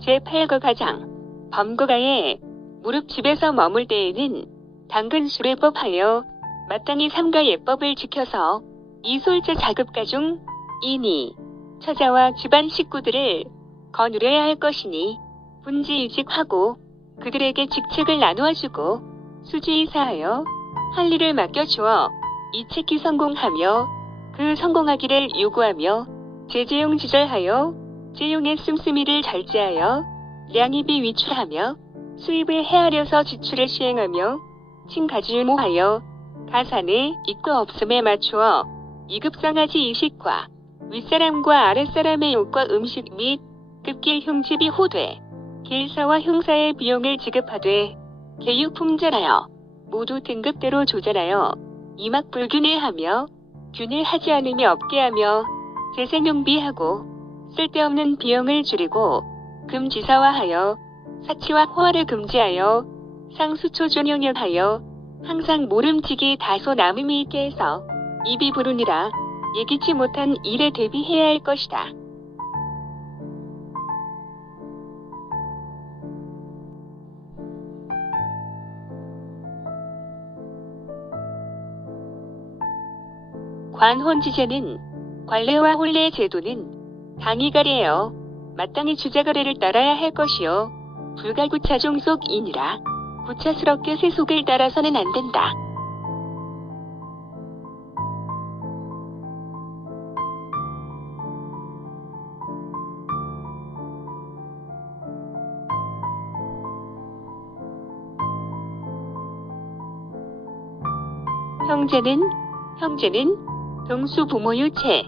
제8거 가장 범고가에 무릎 집에서 머물 때에는 당근 술에 법하여 마땅히 삼가 예법을 지켜서 이솔자 자급가 중 이니 처자와 집안 식구들을 거느려야 할 것이니 분지일직하고 그들에게 직책을 나누어주고 수지이사하여 할 일을 맡겨주어 이책기 성공하며 그 성공하기를 요구하며 제재용 지절하여 재용의 씀씀이를 절제하여 량입이 위출하며 수입을 헤아려서 지출을 시행하며 친가지유모하여 가산에 있고 없음에 맞추어 이급상하지 이식과 윗사람과 아랫사람의 욕과 음식 및 급길 흉집이 호되 길사와 흉사의 비용을 지급하되 계유품절하여 모두 등급대로 조절하여 이막불균을 하며 균을 하지 않으며 없게 하며 재생용비하고 쓸데없는 비용을 줄이고 금지사화하여 사치와 호화를 금지하여 상수초존영역하여 항상 모름지기 다소 남음이 있게 해서 입이 부르니라 예기치 못한 일에 대비해야 할 것이다. 관혼지제는 관례와 혼례 제도는 당이가리에요 마땅히 주자거래를 따라야 할 것이요 불가구차종속이니라 구차스럽게 세속을 따라서는 안 된다. 형제는 동수 부모유체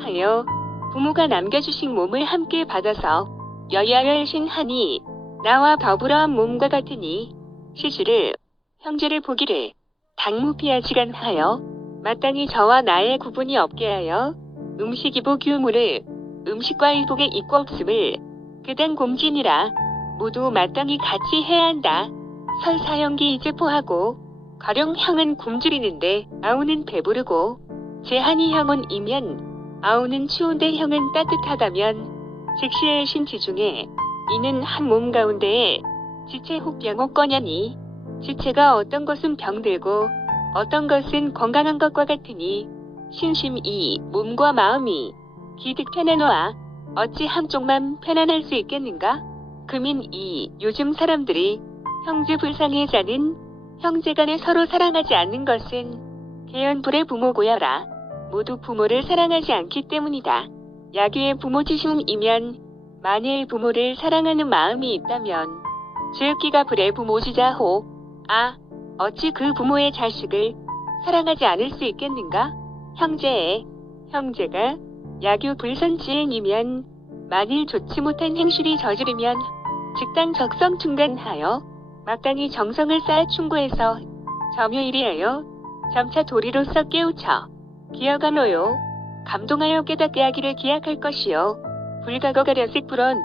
하여 부모가 남겨주신 몸을 함께 받아서 여야열신하니 나와 더불어 한 몸과 같으니 시주를 형제를 보기를 당무피하지간 하여 마땅히 저와 나의 구분이 없게 하여 음식이복 규무를 음식과 이복의 있고 없음을 그당 공진이라 모두 마땅히 같이 해야 한다. 설사형기 이제포하고 가령 형은 굶주리는데 아우는 배부르고 제한이 형은 이면 아우는 추운데 형은 따뜻하다면 즉시의 신지 중에 이는 한 몸 가운데에 지체 혹병 거냐니 지체가 어떤 것은 병들고 어떤 것은 건강한 것과 같으니 신심이 몸과 마음이 기득 편해놓아 어찌 한쪽만 편안할 수 있겠는가? 금인 요즘 사람들이 형제 불상의 자는 형제간에 서로 사랑하지 않는 것은 계연불의 부모고여라. 모두 부모를 사랑하지 않기 때문이다. 야규의 부모지심이면 만일 부모를 사랑하는 마음이 있다면 즉기가 불의 부모지자호 어찌 그 부모의 자식을 사랑하지 않을 수 있겠는가? 형제가 야규 불선지행이면 만일 좋지 못한 행실이 저지르면 즉당 적성 중간하여 마땅히 정성을 쌓아 충고해서 점유일이하여 점차 도리로서 깨우쳐 기어가노요 감동하여 깨닫게 하기를 기약할 것이요 불가거가려식 불언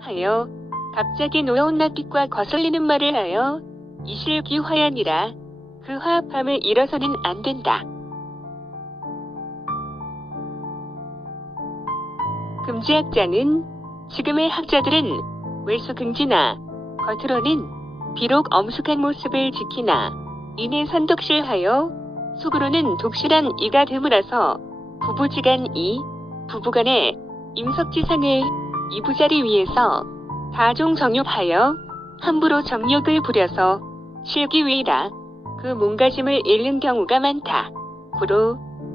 하여 갑자기 놓여온 낯빛과 거슬리는 말을 하여 이실기화연이라 그 화합함을 잃어서는 안 된다. 금지학자는 지금의 학자들은 외수긍지나 겉으로는 비록 엄숙한 모습을 지키나 이내 선독실하여 속으로는 독실한 이가 드물어서 부부지간 부부간의 임석지상을 이부자리 위에서 다종정욕하여 함부로 정욕을 부려서 실기위라 그 몸가짐을 잃는 경우가 많다.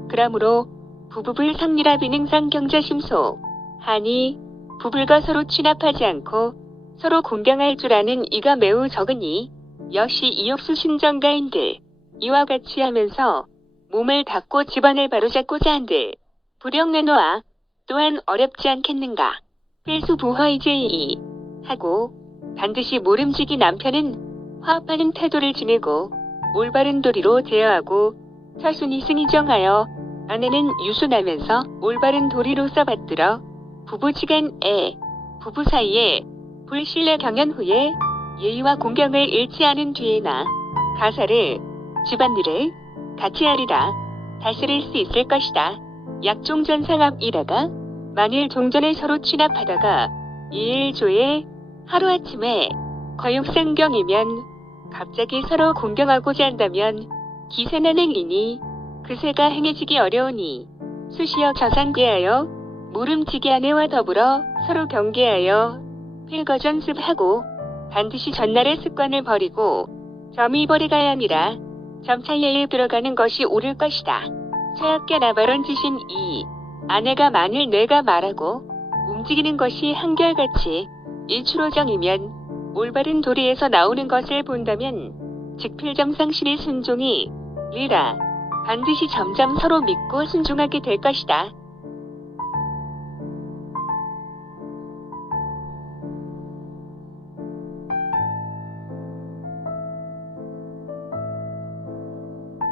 그러므로 부부불 상리라 비능상 경자심소 하니 부불과 서로 취납하지 않고 서로 공경할 줄 아는 이가 매우 적으니 역시 이욕수 신정가인들 이와 같이 하면서 몸을 닦고 집안을 바로잡고자 한들 불영 내놓아 또한 어렵지 않겠는가. 필수부화이제이 하고 반드시 모름지기 남편은 화합하는 태도를 지내고 올바른 도리로 대화하고 철순히 승의정하여 아내는 유순하면서 올바른 도리로서 받들어 부부지간에 부부 사이에 불신뢰 경연 후에 예의와 공경을 잃지 않은 뒤에나 가사를 집안일을 같이 하리라 다스릴 수 있을 것이다. 약종전상합이라가 만일 종전에 서로 취납하다가 이일조에 하루아침에 거육상경이면 갑자기 서로 공경하고자 한다면 기세는 행이니 그새가 행해지기 어려우니 수시어 저상대하여 모름지기 아내와 더불어 서로 경계하여 필거전습하고 반드시 전날의 습관을 버리고 점이 버리가야 하니라. 점차 예에 들어가는 것이 옳을 것이다. 최악계 나발원 지신 이 아내가 만일 내가 말하고 움직이는 것이 한결같이 일추로정이면 올바른 도리에서 나오는 것을 본다면 직필점상신의 순종이 리라 반드시 점점 서로 믿고 순종하게 될 것이다.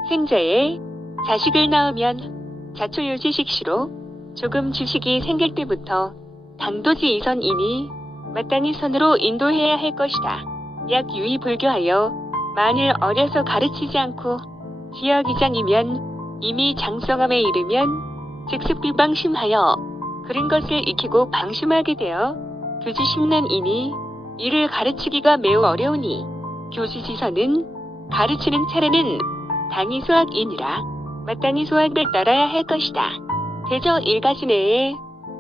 생자에 자식을 낳으면 자초유지식시로 조금 주식이 생길 때부터 당도지 이선이니 마땅히 선으로 인도해야 할 것이다. 약 유의불교하여 만일 어려서 가르치지 않고 지역이장이면 이미 장성함에 이르면 즉습비방심하여 그른 것을 익히고 방심하게 되어 교지심난이니 이를 가르치기가 매우 어려우니 교지지선은 가르치는 차례는 당이 소학이니라. 마땅히 소학을 따라야 할 것이다. 대저 일가지 내에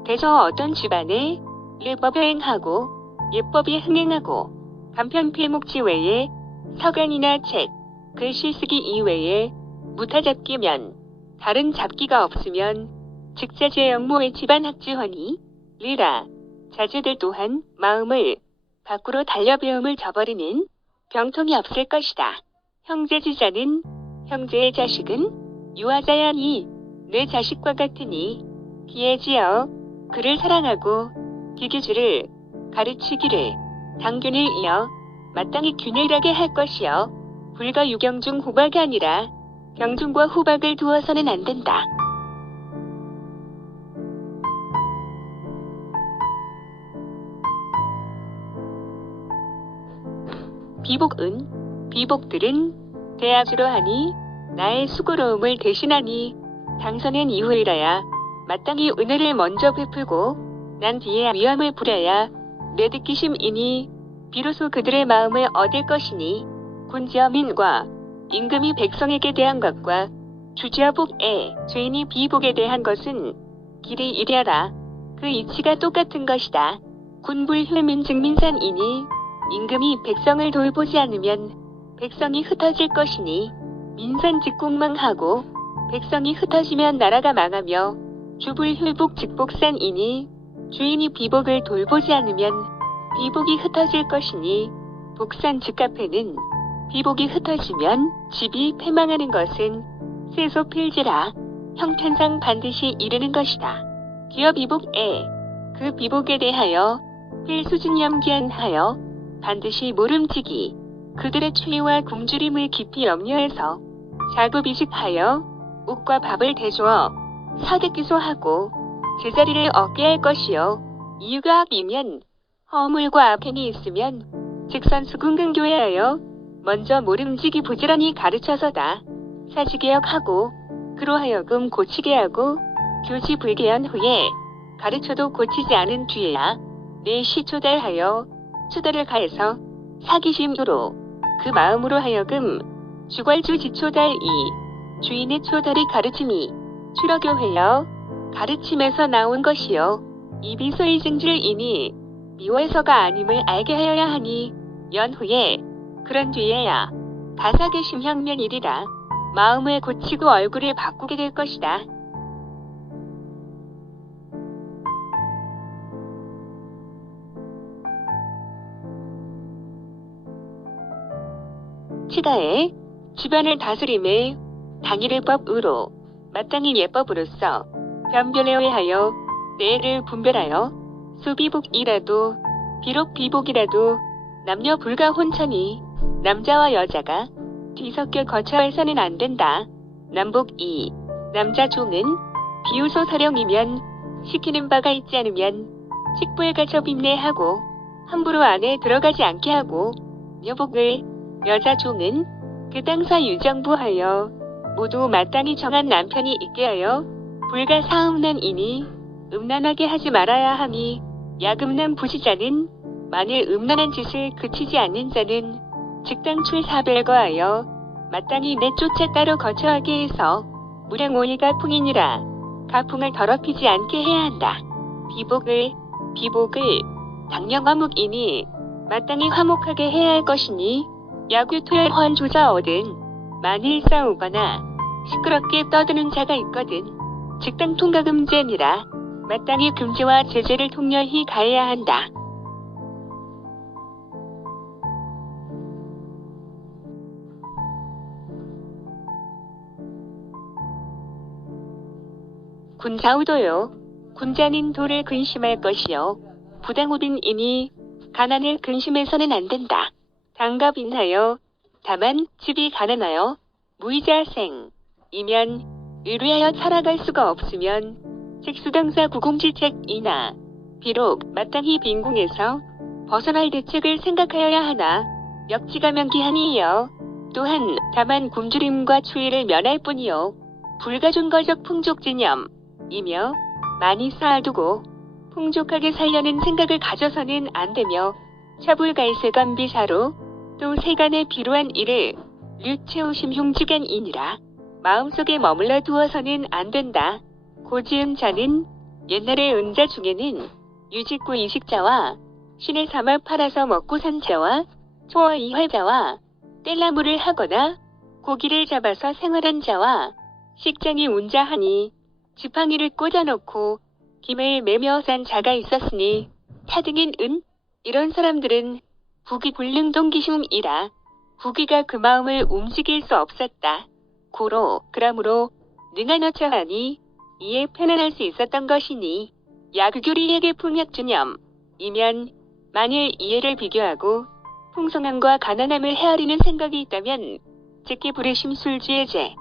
대저 어떤 집안에 례법에 행하고 예법이 흥행하고 간편필목지 외에 서간이나 책, 글씨 쓰기 이외에 무타잡기면 다른 잡기가 없으면 직자제 영모의 집안 학지허니 리라. 자주들 또한 마음을 밖으로 달려 배움을 저버리는 병통이 없을 것이다. 형제지자는 형제의 자식은 유아자야니 내 자식과 같으니 기에지어 그를 사랑하고 기교주를 가르치기를 당균을 이어 마땅히 균일하게 할 것이여 불과 유경중 후박이 아니라 경중과 후박을 두어서는 안 된다. 비복은 비복들은 대아주로 하니 나의 수고로움을 대신하니 당선은 이후이라야 마땅히 은혜를 먼저 베풀고 난 뒤에 위험을 부려야 내 득기심이니 비로소 그들의 마음을 얻을 것이니 군지어민과 임금이 백성에게 대한 것과 주지어복에 죄인이 비복에 대한 것은 길이 이랴라. 그 이치가 똑같은 것이다. 군불효민 증민산이니 임금이 백성을 돌보지 않으면 백성이 흩어질 것이니 민산 직공망하고 백성이 흩어지면 나라가 망하며 주불효복 직복산이니 주인이 비복을 돌보지 않으면 비복이 흩어질 것이니 복산 즉갑에는 비복이 흩어지면 집이 패망하는 것은 세소필지라. 형편상 반드시 이르는 것이다. 기업 비복에 그 비복에 대하여 필수준염기한하여 반드시 모름지기 그들의 추위와 굶주림을 깊이 염려해서 자급이식하여 옷과 밥을 대주어 사대기소하고 제자리를 얻게 할 것이요 이유가 악이면 허물과 악행이 있으면 직선수군근교회하여 먼저 모름지기 부지런히 가르쳐서다. 사지개혁하고 그로 하여금 고치게 하고 교지불개한 후에 가르쳐도 고치지 않은 뒤에야 내시 초달하여 초달을 가해서 사기심으로 그 마음으로 하여금 주괄주 지초달 이 주인의 초달이 가르침이 출어교회여 가르침에서 나온 것이요 이비소의 증질이니 미워서가 아님을 알게 하여야 하니 연후에 그런 뒤에야 가사계심 혁명이리라. 마음을 고치고 얼굴을 바꾸게 될 것이다. 치다에 집안을 다스림에 당일의법으로 마땅히 예법으로서 변변에 의하여 내를 분별하여 수비복이라도 비록 비복이라도 남녀 불가 혼천이 남자와 여자가 뒤섞여 거처해서는 안 된다. 남복 2. 남자 종은 비우소 사령이면 시키는 바가 있지 않으면 직부에 갇혀 빈내하고 함부로 안에 들어가지 않게 하고 여복을 여자 종은 그 당사 유정부하여 모두 마땅히 정한 남편이 있게 하여 불가 사음난이니 음란하게 하지 말아야 하니 야금난 부시자는 만일 음란한 짓을 그치지 않는 자는 즉당 출사별거하여 마땅히 내쫓아 따로 거처하게 해서 무량오해가 풍이니라. 가풍을 더럽히지 않게 해야 한다. 비복을 당령 화목이니 마땅히 화목하게 해야 할 것이니 야구 토열 헌조자 얻은 만일 싸우거나 시끄럽게 떠드는 자가 있거든 즉당 통가금제니라. 마땅히 금제와 제재를 통렬히 가해야 한다. 군사우도요. 군자는 도를 근심할 것이요 부당우빈이니 가난을 근심해서는 안 된다. 당갑인하여 다만 집이 가난하여 무이자생이면 의뢰하여 살아갈 수가 없으면 책수당사 구공지책이나 비록 마땅히 빈궁에서 벗어날 대책을 생각하여야 하나 역지가 명기하니이여. 또한 다만 굶주림과 추위를 면할 뿐이요 불가존거적 풍족진념이며 많이 쌓아두고 풍족하게 살려는 생각을 가져서는 안 되며 차불갈세감비사로 또 세간에 비루한 일을 류채우심 흉지간이니라. 마음속에 머물러 두어서는 안 된다. 고지은 자는 옛날의 은자 중에는 유직구 이식자와 신의 삼아 팔아서 먹고 산 자와 초어 이활자와 뗄나무를 하거나 고기를 잡아서 생활한 자와 식장이 운자하니 지팡이를 꽂아놓고 김을 매며 산 자가 있었으니 차등인 은 이런 사람들은 부귀 불능동기심이라. 부귀가 그 마음을 움직일 수 없었다. 그러므로 능한 어처하니 이에 편안할 수 있었던 것이니 야그교리에게 풍약주념이면 만일 이해를 비교하고 풍성함과 가난함을 헤아리는 생각이 있다면 즉기 부르심 술주의제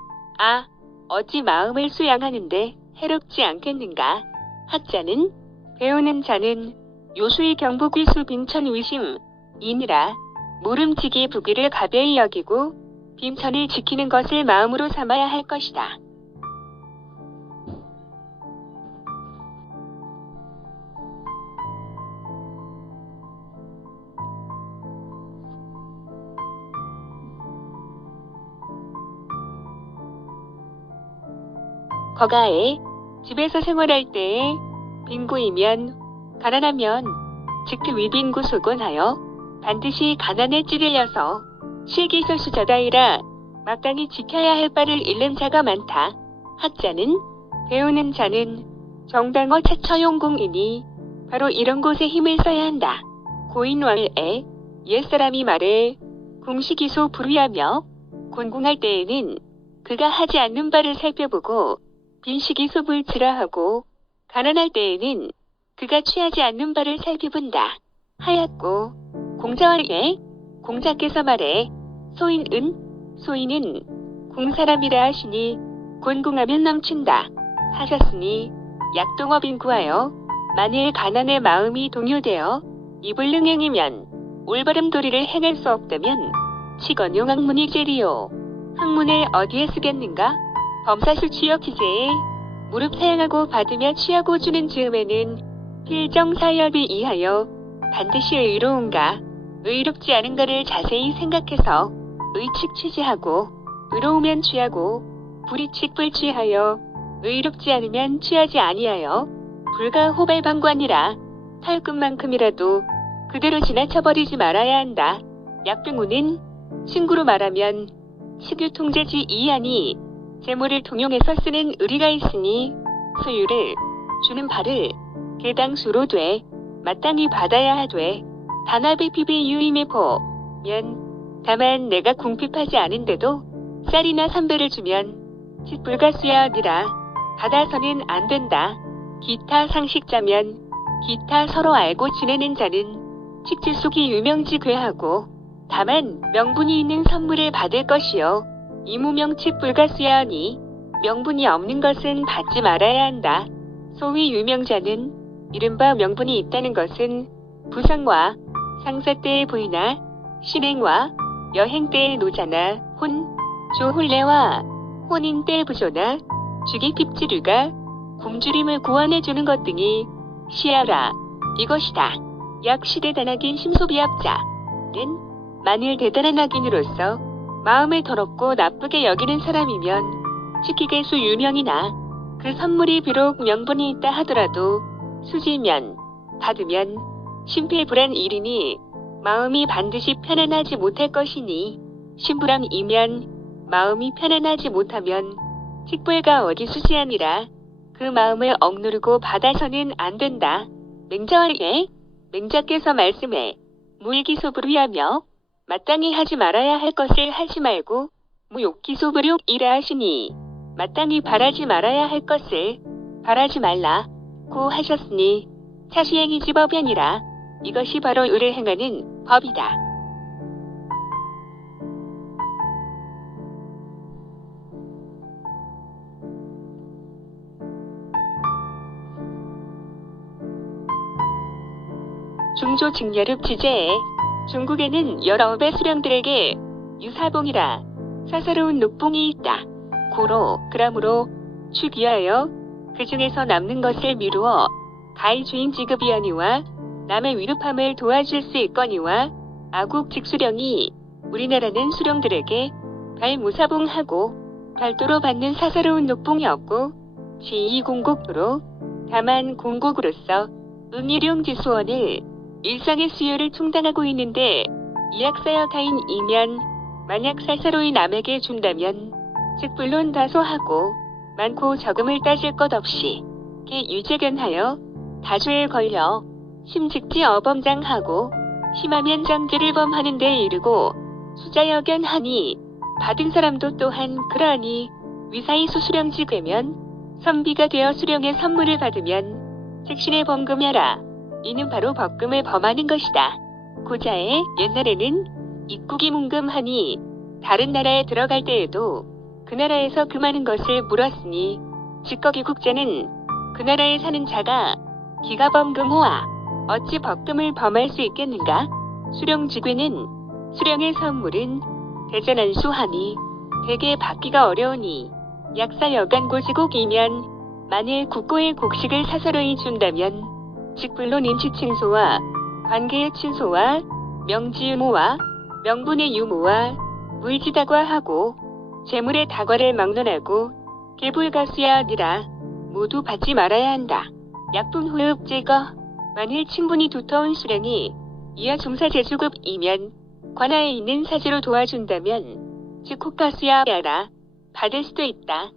어찌 마음을 수양하는데 해롭지 않겠는가. 학자는 배우는 자는 요수의 경북위수 빈천위심이니라. 모름지기 부귀를 가벼이 여기고 빈천을 지키는 것을 마음으로 삼아야 할 것이다. 거가에 집에서 생활할 때에 빈구이면 가난하면 즉그 위빈구 소곤하여 반드시 가난에 찌들려서 실기설수자다이라 마땅히 지켜야 할 바를 잃는 자가 많다. 학자는 배우는 자는 정당어 차처용공이니 바로 이런 곳에 힘을 써야 한다. 고인왈에 옛사람이 말해 궁시기소 불위하며 곤궁할 때에는 그가 하지 않는 바를 살펴보고 빈시기소불 지라하고 가난할 때에는 그가 취하지 않는 바를 살펴본다. 하였고 공자왈에 공자께서 말해 소인은 궁사람이라 하시니 곤궁하면 넘친다 하셨으니 약동업인 구하여 만일 가난의 마음이 동요되어 이불능행이면 올바름 도리를 행할 수 없다면 치건용 학문이 제리요. 학문을 어디에 쓰겠는가? 범사수 취역 기재에 무릎 사양하고 받으며 취하고 주는 즈음에는 필정사협이 이하여 반드시 의로운가 의롭지 않은가를 자세히 생각해서 의칙 취지하고 의로우면 취하고 불의칙 불취하여 의롭지 않으면 취하지 아니하여 불가 호발방관이라. 털끝만큼이라도 그대로 지나쳐버리지 말아야 한다. 약병우는 친구로 말하면 식유통제지 이하니 재물을 동용해서 쓰는 의리가 있으니 소유를 주는 바를 개당수로 돼 마땅히 받아야 하되 단합의 피비 유임의 포면 다만 내가 궁핍하지 않은데도 쌀이나 삼배를 주면 짓불가수야 하니라. 받아서는 안 된다. 기타 상식자면 기타 서로 알고 지내는 자는 식지 속이 유명지 괴하고 다만 명분이 있는 선물을 받을 것이요 이무명치 불가수야 하니 명분이 없는 것은 받지 말아야 한다. 소위 유명자는 이른바 명분이 있다는 것은 부상과 상사 때의 부이나 신행과 여행 때의 노자나 조혼례와 혼인 때의 부조나 주기 핍지류가 굶주림을 구원해주는 것 등이 시하라 이것이다. 약 시대단악인 심소비합자는 만일 대단한 악인으로서 마음에 더럽고 나쁘게 여기는 사람이면 치키개수 유명이나 그 선물이 비록 명분이 있다 하더라도 수지면 받으면 심필불한 일이니 마음이 반드시 편안하지 못할 것이니 심불함이면 마음이 편안하지 못하면 직불가 어디 수지함이라 그 마음을 억누르고 받아서는 안 된다. 맹자월에 맹자께서 말씀해 무일기소불위하며 마땅히 하지 말아야 할 것을 하지 말고 무욕기소불욕이라 하시니 마땅히 바라지 말아야 할 것을 바라지 말라고 하셨으니 차시행이 지법이니라. 이것이 바로 의를 행하는 법이다. 중조 직렬읍 지제에 중국에는 19의 수령들에게 유사봉이라 사사로운 녹봉이 있다. 그러므로 추기하여 그 중에서 남는 것을 미루어 가히 주인 지급이하니와 남의 위급함을 도와줄 수 있거니와 아국 직수령이 우리나라는 수령들에게 발무사봉하고 별도로 받는 사사로운 녹봉이 없고 지이공곡도로 다만 공곡으로서 응일용지수원을 일상의 수요를 충당하고 있는데 이약사여가인이면 만약 사사로이 남에게 준다면 즉 물론 다소하고 많고 적음을 따질 것 없이 유재견하여 다주에 걸려 심직지 어범장하고 심하면 장제를 범하는 데 이르고 수자여견하니 받은 사람도 또한 그러하니 위사히 수수령지 되면 선비가 되어 수령의 선물을 받으면 즉신의 범금하라. 이는 바로 법금을 범하는 것이다. 고자에 옛날에는 입국이 문금하니 다른 나라에 들어갈 때에도 그 나라에서 금하는 것을 물었으니 즉거기 국자는 그 나라에 사는 자가 기가 범금호와 어찌 법금을 범할 수 있겠는가? 수령지괴는 수령의 선물은 대전한수하니 대개 받기가 어려우니 약사 여간고지곡이면 만일 국고의 곡식을 사사로이 준다면 즉 물론 임시친소와 관계의 친소와 명지유무와 명분의 유무와 물지다과하고 재물의 다과를 막론하고 개불가수야 아니라 모두 받지 말아야 한다. 약분호흡 제거. 만일 친분이 두터운 수령이 이하 중사제주급이면 관하에 있는 사제로 도와준다면 즉 혹가수야 하라 받을 수도 있다.